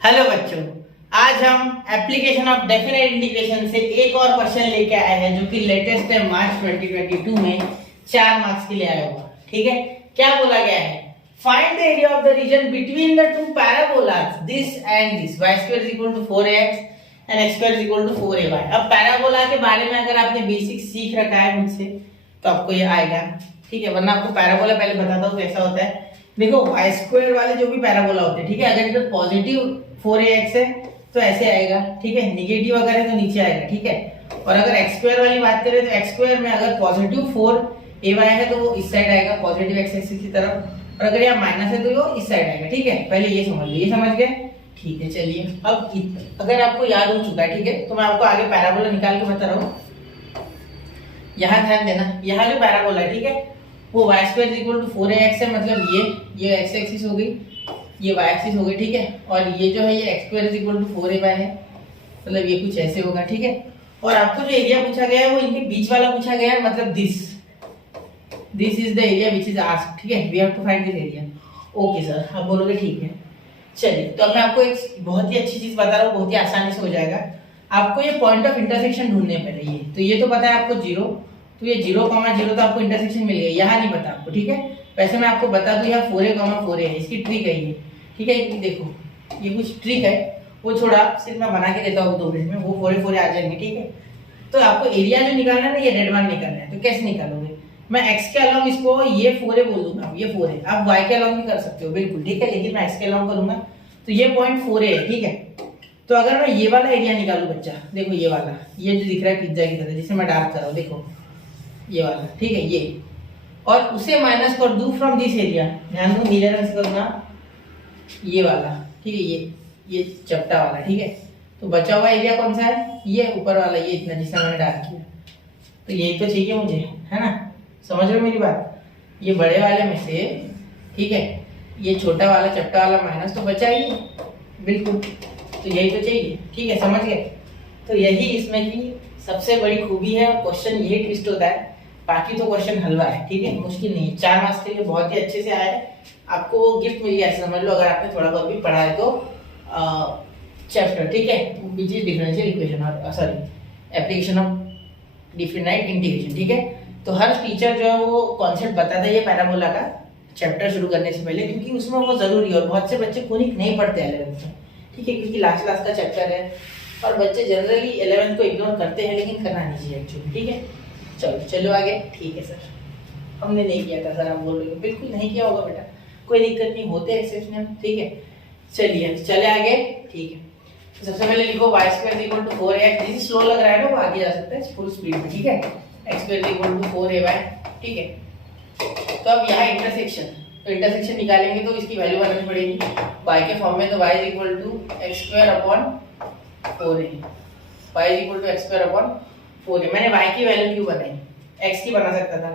Hello बच्चों, आज हम एप्लीकेशन ऑफ डेफिनेट इंटीग्रेशन से एक और क्वेश्चन लेके आए हैं जो कि लेटेस्ट है मार्च 2022 में 4 मार्क्स के लिए आया हुआ। ठीक है, क्या बोला गया है? Find the area of the region between the two parabolas this and this y² = 4ax and x² = 4ay। अब पैराबोला के बारे में अगर आपने बेसिक सीख रखा है मुझसे तो आपको ये आएगा। ठीक है, वरना आपको पैराबोला पहले बताता हूँ कैसा होता है। देखो y² वाले जो भी पैराबोला होते हैं, ठीक है, अगर इधर पॉजिटिव 4ax है तो ऐसे आएगा। ठीक है, निगेटिव अगर है तो नीचे आएगा। ठीक है, और अगर x² वाली बात करें तो x² में अगर पॉजिटिव 4ay है तो वो इस साइड आएगा पॉजिटिव x एक्सिस की तरफ, और अगर यहाँ माइनस है तो वो इस साइड आएगा। ठीक है, पहले ये समझ लो, ये समझ गए? ठीक है, चलिए अब अगर आपको याद हो चुका है, ठीक है, तो मैं आपको आगे पैराबोला निकाल के बता रहा हूँ। यहाँ ध्यान देना, यहाँ जो पैराबोला है, ठीक है, वो y² = 4ax है, मतलब ये x एक्सिस हो गई, ये y एक्सिस हो गई। ठीक है, और ये जो है ये x² = 4ay है, मतलब ये कुछ ऐसे होगा। ठीक है, और आपको जो एरिया पूछा गया है वो इनके बीच वाला पूछा गया है, मतलब this is the area which is asked. ठीक है, we have to find this area. Okay sir, आप बोलोगे ठीक है। चलिए, तो अब मैं आपको एक बहुत ही अच्छी चीज बता रहा हूँ, बहुत ही आसानी से हो जाएगा। आपको ये पॉइंट ऑफ इंटरसेक्शन ढूंढने पहले, ये तो पता है आपको 0, तो ये 0,0 तो आपको इंटरसेक्शन मिल गया। यहाँ नहीं पता आपको। ठीक है, वैसे मैं आपको बता दूं, यहाँ 4a, है, इसकी ट्रिक है ये। ठीक है, देखो ये कुछ ट्रिक है, वो छोड़ा सिर्फ मैं बना के देता हूँ 2 मिनट में, वो 4a आ जाएंगे। ठीक है, तो आपको एरिया जो निकालना है ना, ये रेड वन निकालना है। तो कैसे निकालोगे? मैं x के अलोंग इसको ये 4a बोल दूंगा, ये 4 है। आप y के अलोंग भी कर सकते हो, बिल्कुल ठीक है, लेकिन मैं x के अलोंग करूंगा तो ये पॉइंट 4a है। ठीक है, तो अगर मैं ये वाला एरिया निकालू बच्चा, देखो ये वाला, ये जो दिख रहा है पिज्जा की तरह, जिसे मैं डार्क कर रहा हूँ, देखो ये वाला, ठीक है, ये, और उसे माइनस कर दूं फ्रॉम दिस एरिया, ध्यान दो नीले रंग से करूंगा, ये वाला, ठीक है, ये चपटा वाला। ठीक है, तो बचा हुआ एरिया कौन सा है? ये ऊपर वाला, ये इतना जिसे मैंने डार्क किया, तो यही तो चाहिए मुझे, है ना? समझ रहे हो मेरी बात? ये बड़े वाले में से, ठीक है, ये छोटा वाला चपटा वाला माइनस तो बचा ही, बिल्कुल, तो यही तो चाहिए। ठीक है, समझ गए? तो यही इसमें की सबसे बड़ी खूबी है, और क्वेश्चन यही ट्विस्ट होता है। बाकी तो क्वेश्चन हलवा है, ठीक है, मुश्किल नहीं है। 4 मार्क्स के लिए बहुत ही अच्छे से आया है, आपको गिफ्ट मिल गया, ऐसे समझ लो, अगर आपने थोड़ा बहुत भी पढ़ा है तो चैप्टर। ठीक है, विच इज डिफरेंशियल इक्वेशन, और sorry application of definite integration. ठीक है, तो हर टीचर जो है वो कॉन्सेप्ट बताता है ये पैराबोला का चैप्टर शुरू करने से पहले, क्योंकि उसमें वो जरूरी है, और बहुत से बच्चे कोनिक नहीं पढ़ते 11th में। ठीक है, क्योंकि लास्ट का चैप्टर है, और बच्चे जनरली 11th को इग्नोर करते हैं, लेकिन करना नहीं चाहिए एक्चुअली। ठीक है, चलो आगे। ठीक है सर, हमने नहीं किया था सर, आप बोल रहे हो, बिल्कुल नहीं किया होगा बेटा, कोई दिक्कत नहीं, होते एक्सेप्शनल। ठीक है, चले आगे। ठीक है, तो सबसे पहले लिखो y² = 4ax, जिसे स्लो लग रहा है ना वो आगे जा सकता है फुल स्पीड में। ठीक है, x² = 4ay। ठीक है, तो अब यहाँ इंटरसेक्शन, तो इंटरसेक्शन निकालेंगे तो इसकी वैल्यू बनानी पड़ेगी y के फॉर्म में, तो y = x²/4a, y = x²/4a। मैंने y की वैल्यू क्यों बनाई? x की बना सकता था,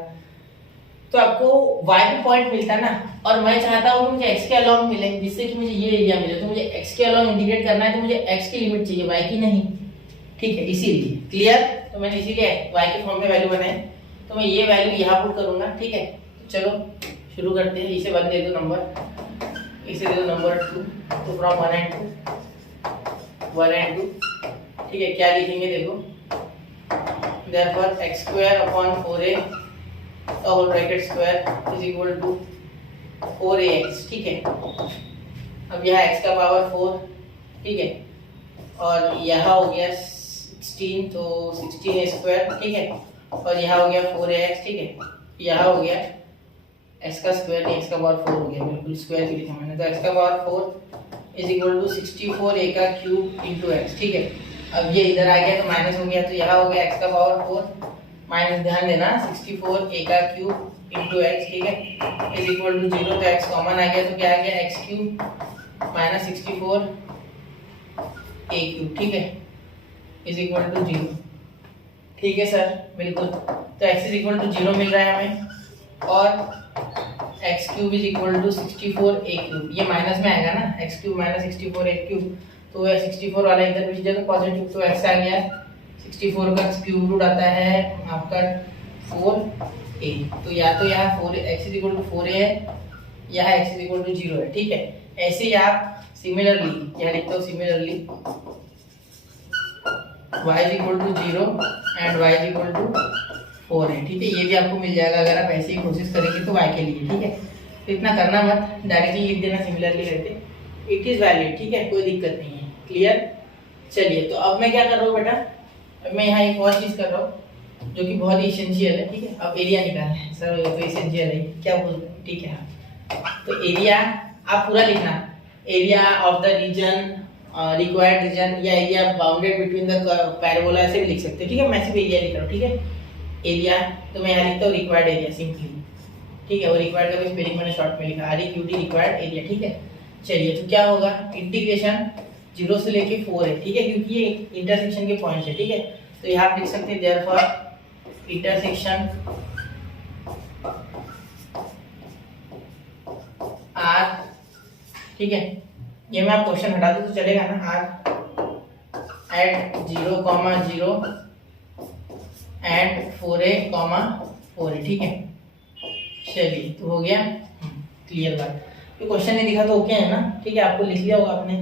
तो आपको y पे पॉइंट मिलता ना, और मैं चाहता हूँ मुझे x के अलोंग मिले, जिससे कि मुझे ये एरिया मिले, तो मुझे x के अलोंग इंटीग्रेट करना है, तो मुझे x की लिमिट चाहिए, y की नहीं। ठीक है, इसीलिए क्लियर, तो मैंने इसीलिए y के फॉर्म में वैल्यू बनाई, तो मैं ये वैल्यू यहाँ पुट करूंगा। ठीक है, तो चलो शुरू करते हैं। इसे बन दे दो नंबर, इसे दे दो नंबर 2, तो फ्रॉम 1 and 2। ठीक है, क्या लिखेंगे देखो, therefore x²/4a whole bracket square = 4ax। ठीक है, अब यहाँ x का पावर 4, ठीक है, और यहाँ हो गया 16, तो 16a²। ठीक है, और यहाँ हो गया 4ax। ठीक है, यहाँ हो गया x का स्क्वायर, नहीं x का पावर 4 हो गया, बिल्कुल स्क्वायर की लिखा मैंने, तो x का पावर 4 = 64a³ × x। ठीक है, अब ये इधर आ गया तो माइनस हो गया, तो यहाँ हो गया x का पावर 4 माइनस, ध्यान देना 64a³ × x। ठीक है, = 0, तो x कॉमन आ गया, तो क्या आ गया x³ - 64a³। ठीक है, = 0। ठीक है सर, बिल्कुल, तो x = 0 मिल रहा है हमें, और x³ = 64a³, ये माइनस में आएगा ना, x³ - 64a³, तो 64 वाला इधर भेज दिया तो पॉजिटिव, तो x आ गया 64 का क्यूब रूट आता है आपका 4a, तो या तो यहाँ 4 x = 4a है, यहाँ x = 0 है। ठीक है, ऐसे ही आप सिमिलरली यहाँ लिखता हूँ similarly y is equal to 0 and y is equal to 4 है। ठीक है, ये भी आपको मिल जाएगा अगर आप ऐसे ही कोशिश करेंगे तो y के लिए। ठीक है, तो इतना करना मत, डायरेक्टली लिख देना सिमिलरली करके, इट इज वैलिड। ठीक है, कोई दिक्कत नहीं है। क्लियर? चलिए, तो अब मैं क्या कर रहा हूँ बेटा, अब मैं यहाँ एक और चीज कर रहा हूँ जो कि बहुत ही इसेंशियल है। ठीक है, अब एरिया निकालना है सर, तो इसेंशियल है, क्या बोलते हैं? ठीक है, तो एरिया आप पूरा लिखना, area of the region, required region या area bounded between the parabola ऐसे भी लिख सकते हैं। ठीक है, मैं सिर्फ एरिया लिख रहा हूँ। ठीक है, एरिया तो मैं यहाँ लिखता हूँ रिक्वायर्ड एरिया सिंपली। ठीक है, वो रिक्वायर्ड का स्पेलिंग मैंने शॉर्ट में लिखा, REQD रिक्वायर्ड एरिया। ठीक है, चलिए, तो क्या होगा, इंटीग्रेशन 0 से लेके 4 है। ठीक है, क्योंकि ये इंटरसेक्शन के पॉइंट्स है। ठीक है, तो यहाँ आप लिख सकते हैं देयरफॉर इंटरसेक्शन R। ठीक है, ये मैं आप क्वेश्चन हटा दूं तो चलेगा ना, R एट 0,0 एंड 4A,4A। ठीक है, चलिए, तो हो गया क्लियर बात। तो क्वेश्चन नहीं दिखा तो ओके है ना? ठीक है, आपको लिख लिया होगा, आपने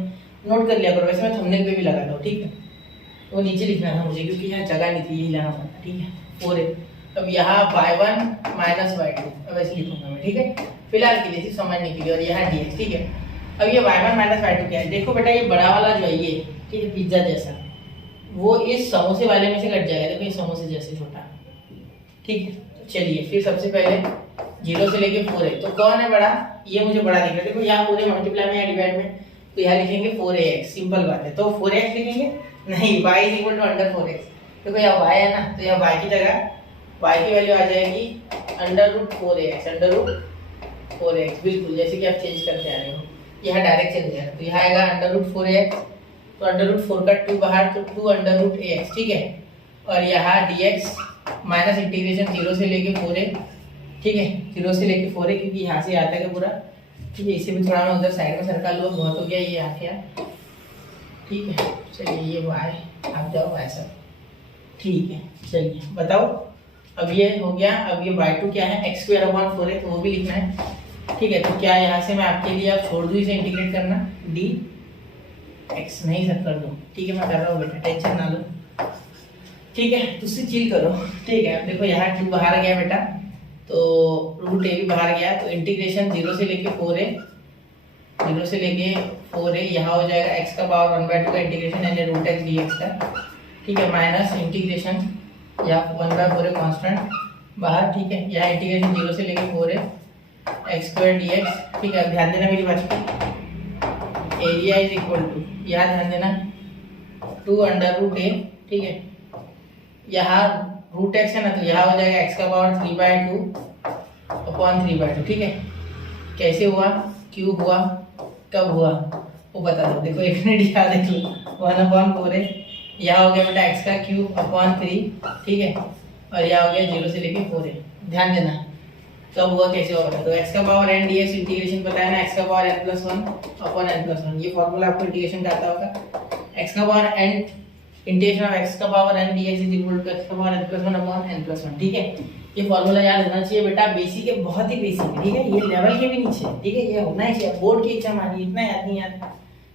नोट कर लिया करो। वैसे मैं थंबनेल पे भी लगाता हूँ। ठीक है, वो नीचे लिखना था मुझे क्योंकि यहाँ जगह नहीं थी, यही लाना पड़ता। ठीक है, 4A। अब यहाँ y1 माइनस y2 अब ऐसे लिखूंगा मैं। ठीक है, फिलहाल के लिए समझने के लिए, और यहाँ dx। ठीक है, अब ये y1 माइनस y2 क्या है? देखो बेटा, ये बड़ा वाला जो है ये, ठीक है, पिज्जा जैसा, वो इस समोसे वाले में से कट जाएगा। देखो, ये समोसे जैसे छोटा। ठीक है, तो चलिए, फिर सबसे पहले 0 से लेके 4 है, तो कौन है बड़ा? ये मुझे बड़ा दिख रहा है। देखो, यहाँ पूरे मल्टीप्लाई में या डिवाइड में, तो यहाँ लिखेंगे 4ax, सिंपल बात है। तो 4x लिखेंगे नहीं, y is equal to under 4x। देखो यहाँ y है ना, तो यहाँ y की जगह y की वैल्यू आ जाएगी √4ax, √4ax, बिल्कुल जैसे कि आप चेंज करते आ रहे हो, यहाँ डायरेक्ट चेंज जाएगा। तो यहाँ आएगा √4ax, तो √4 का 2 बाहर, तो 2 √ax। ठीक है, और यहाँ dx माइनस इंटीग्रेशन 0 से लेके 4a। ठीक है, 0 से लेके 4a, क्योंकि यहाँ से आता है पूरा। ठीक है, इसे भी थोड़ा मैं उधर साइड में सरका लो, बहुत हो गया ये आ गया। ठीक है, चलिए, ये y आप जाओ ऐसा। ठीक है, चलिए बताओ, अब ये हो गया। अब ये y2 क्या है? x²/4 है, तो वो भी लिखना है। ठीक है, तो क्या यहाँ से मैं आपके लिए अब छोड़ दूँ इसे इंटीग्रेट करना, dx नहीं सर कर दो। ठीक है, मैं कर रहा हूँ बेटा, टेंशन ना लो। ठीक है, तो उससे चिल करो। ठीक है, अब देखो यहाँ 2 बाहर गया बेटा, तो √a भी बाहर गया, तो इंटीग्रेशन 0 से लेके 4a, 0 से लेके 4a, यहाँ हो जाएगा x का पावर 1/2 का इंटीग्रेशन यानी √x dx का। ठीक है, माइनस इंटीग्रेशन यहाँ 1/4 कांस्टेंट बाहर। ठीक है, यहाँ इंटीग्रेशन 0 से लेके 4a x² dx। ठीक है, ध्यान देना मेरी बात पे, एरिया इज इक्वल टू, यहाँ ध्यान देना, 2√a। ठीक है, यहाँ √x है ना, तो यहाँ हो जाएगा x का पावर 3/2/3/2। ठीक है, कैसे हुआ, क्यों हुआ, कब हुआ, वो बता दो। देखो, एक मिनट यहाँ देख लो, 1/4 है, यहाँ हो गया बेटा x का क्यूब अपॉन 3। ठीक है, और यहाँ हो गया 0 से लेके 4 है। ध्यान देना कब हुआ, कैसे हुआ। तो x का पावर n dx इंटीग्रेशन पता है ना, x का पावर n+1/n+1, ये फॉर्मूला आपको इंटीग्रेशन का आता होगा। x का power n integration of x का power n dx is equal to x का पावर n+1/n+1। ठीक है, ये फॉर्मूला याद होना चाहिए बेटा, बेसिक है, बहुत ही बेसिक है। ठीक है, ये लेवल के भी नीचे है। ठीक है, ये होना ही चाहिए, बोर्ड की एग्जाम आ रही है, इतना याद नहीं यार,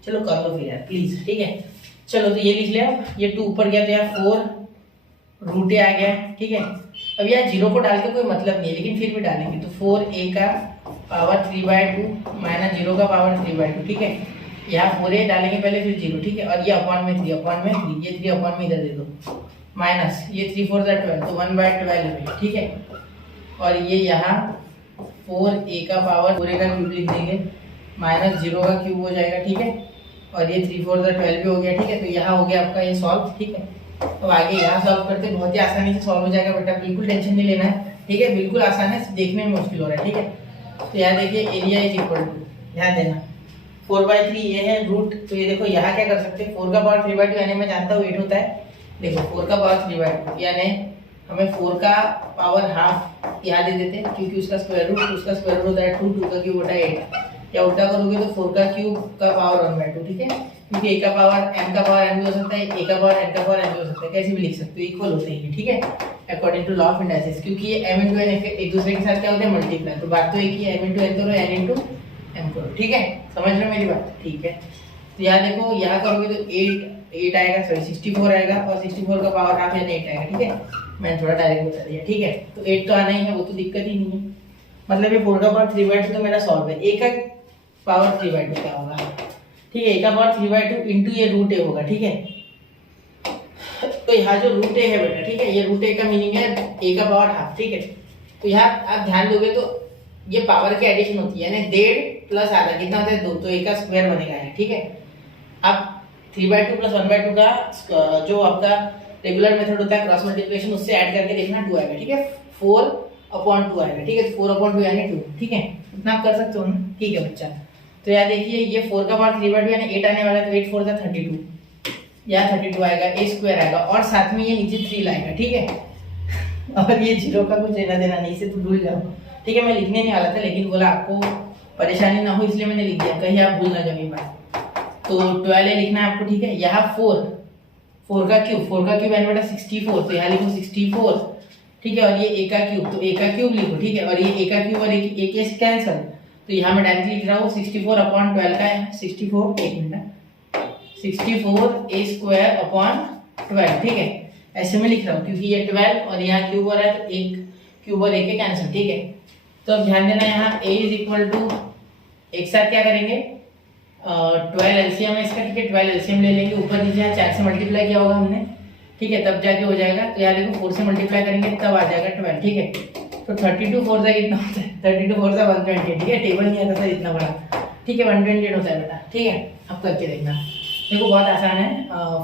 चलो कर लो फिर यार प्लीज। ठीक है, चलो, तो ये लिख लिया। ये 2 ऊपर गया, तो यार 4√a आ गया। ठीक है, अब यार 0 को डाल के कोई मतलब नहीं है, लेकिन फिर भी डालेंगे, तो 4a का पावर 3/2 माइनस 0 का पावर 3/2। ठीक है, यहाँ 4a डालेंगे पहले, फिर 0। ठीक है, और ये अपॉन में 3, ये 3 अपॉन में इधर दे दो, माइनस ये 3 4 12, तो 1/12 है। ठीक है, और ये यहाँ 4a का पावर 4a का क्यूब लिख देंगे, माइनस 0 का क्यूब हो जाएगा। ठीक है, और ये 3 4 12 भी हो गया। ठीक है, तो यहाँ हो गया आपका ये सॉल्व। ठीक है, तो आगे यहाँ सॉल्व करते बहुत ही आसानी से सॉल्व हो जाएगा बेटा, बिल्कुल टेंशन नहीं लेना है। ठीक है, बिल्कुल आसान है, देखने में मुश्किल हो रहा है। ठीक है, तो यहाँ देखिए, एरिया इज इक्वल टू, ध्यान देना, 4/3 ये है रूट। तो ये देखो, यहाँ क्या कर सकते हैं, 4 का पावर 3/2 यानी मैं जानता हूँ 8 होता है। देखो, 4 का पावर 3/2 यानी हमें 4 का पावर हाफ यहाँ दे देते हैं, क्योंकि उसका स्क्वायर रूट होता है 2, 2 का क्यूब होता है 8, या उल्टा करोगे तो 4 का क्यूब का पावर 1/2। ठीक है, क्योंकि a का पावर m का पावर n भी हो सकता है, a का पावर n का पावर n भी हो सकता है, कैसे भी लिख सकते हो, इक्वल होते हैं। ठीक है, according to law of indices, क्योंकि ये m × n एक दूसरे के साथ क्या होते हैं, मल्टीप्लाई। तो बात तो एक ही, m × n करो, n × m करो। ठीक है, समझ रहे हो मेरी बात? ठीक है, तो यहाँ देखो, यहाँ करोगे तो 8 आएगा, सॉरी 64 आएगा, और 64 का पावर हाफ यानी 8 आएगा। ठीक है, मैंने थोड़ा डायरेक्ट बता दिया। ठीक है, तो 8 तो आना ही है, वो तो दिक्कत ही नहीं है। मतलब ये 4 का पावर 3/2 तो मेरा सॉल्व है। a का पावर 3/2 क्या होगा? ठीक है, a का पावर 3/2 इंटू ये रूट a होगा। ठीक है, तो यहाँ जो रूट a है बेटा, ठीक है, ये रूट a का मीनिंग है a का पावर हाफ। ठीक है, तो यहाँ आप ध्यान दोगे तो ये पावर की एडिशन होती है, यानी 1.5 प्लस आधा कितना होता है 2, तो a का स्क्वायर बनेगा है। ठीक है, अब 3/2 प्लस 1/2 का जो आपका रेगुलर मेथड होता है क्रॉस मल्टीप्लिकेशन, उससे ऐड करके देखना 2 आएगा। ठीक है, 4/2 आएगा। ठीक है, 4/2 यानी 2। ठीक है, इतना आप कर सकते हो ना। ठीक है बच्चा, तो यार देखिए ये 4 का पावर 3/2 यानी 8 आने वाला है, तो 8 4 का 32, यहाँ 32 आएगा, a स्क्वायर आएगा, और साथ में ये नीचे 3 लाएगा। ठीक है, और ये 0 का कुछ लेना देना नहीं, इसे तो भूल जाओ। ठीक है, मैं लिखने नहीं वाला था, लेकिन बोला आपको परेशानी ना हो इसलिए मैंने लिख दिया, कहीं आप भूल ना जाओ ये बात। तो 12 लिखना है आपको। ठीक है, यहाँ 4 का क्यूब यानी बेटा 64, तो यहाँ लिखो 64। ठीक है, और ये a का क्यूब, तो a का क्यूब लिखो। ठीक है, और ये a का क्यूब और a के कैंसिल, तो यहाँ मैं डायरेक्टली लिख रहा हूँ 64/12 का है 64, एक मिनट, 64 a स्क्वायर अपॉन 12। ठीक है, ऐसे में लिख रहा हूँ क्योंकि ये 12 और यहाँ क्यूब हो रहा है, तो एक क्यूब और एक के कैंसिल। ठीक है, तो अब ध्यान देना, यहाँ a इज इक्वल टू, एक साथ क्या करेंगे 12 एलसीएम है इसका। ठीक है, 12 एलसीएम ले लेंगे, ऊपर नीचे यहाँ 4 से मल्टीप्लाई किया होगा हमने। ठीक है, तब जाके हो जाएगा, तो यहाँ देखो 4 से मल्टीप्लाई करेंगे तब आ जाएगा 12। ठीक है, तो 32 4 से कितना होता है, 32 4 से 128। ठीक है, टेबल नहीं आता था इतना बड़ा। ठीक है, 128 होता है बेटा। ठीक है, अब करके देखना, देखो बहुत आसान है,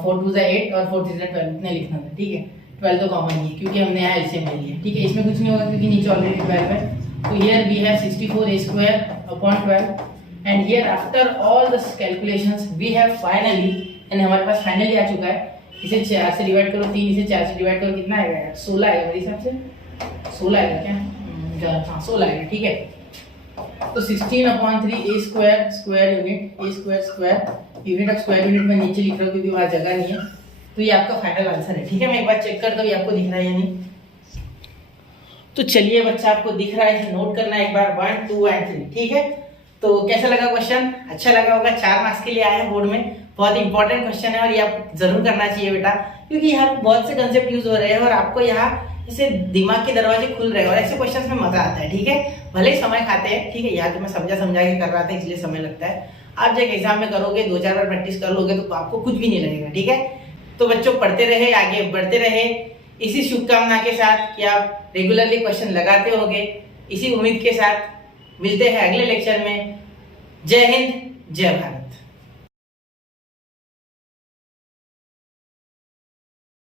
4 2 8 और 4 3 12 इतना लिखना था। ठीक है, 12 तो कॉमन ही है क्योंकि हमने यहाँ एलसीएम ले लिया। ठीक है, इसमें कुछ नहीं होगा क्योंकि नीचे ऑलरेडी 12 है। तो here we have 64 a square upon 12, and here after all the calculations we have finally, and हमारे पास फाइनली आ चुका है। इसे 4 से डिवाइड करो, 3 इसे 4 से डिवाइड करो, कितना आएगा यार 16 आएगा मेरे हिसाब से, 16 आएगा क्या, हाँ 16 आएगा। ठीक है, तो 16/3 a square square unit, a square square unit of square unit में नीचे लिख रहा हूँ क्योंकि वहाँ जगह नहीं है। तो ये आपका फाइनल आंसर है। ठीक है, मैं एक बार चेक करता हूँ ये आपको दिख रहा है या नहीं। तो चलिए बच्चा, आपको दिख रहा है, इसे नोट करना एक बार, 1 2 एंड 3। ठीक है, तो कैसा लगा क्वेश्चन? अच्छा लगा होगा, 4 मार्क्स के लिए आया है बोर्ड में, बहुत इंपॉर्टेंट क्वेश्चन है और ये आप जरूर करना चाहिए बेटा, क्योंकि यहाँ बहुत से कंसेप्ट यूज हो रहे हैं और आपको यहाँ जैसे दिमाग के दरवाजे खुल रहे हैं और ऐसे क्वेश्चंस में मजा आता है। ठीक है, भले ही समय खाते हैं। ठीक है, यहाँ तो मैं समझा के कर रहा था इसलिए समय लगता है, आप जब एग्जाम में करोगे 2-4 बार प्रैक्टिस कर लोगे तो आपको कुछ भी नहीं लगेगा। ठीक है, तो बच्चों पढ़ते रहे, आगे बढ़ते रहे, इसी शुभकामना के साथ कि आप रेगुलरली क्वेश्चन लगाते होगे, इसी उम्मीद के साथ मिलते हैं अगले लेक्चर में। जय हिंद, जय भारत।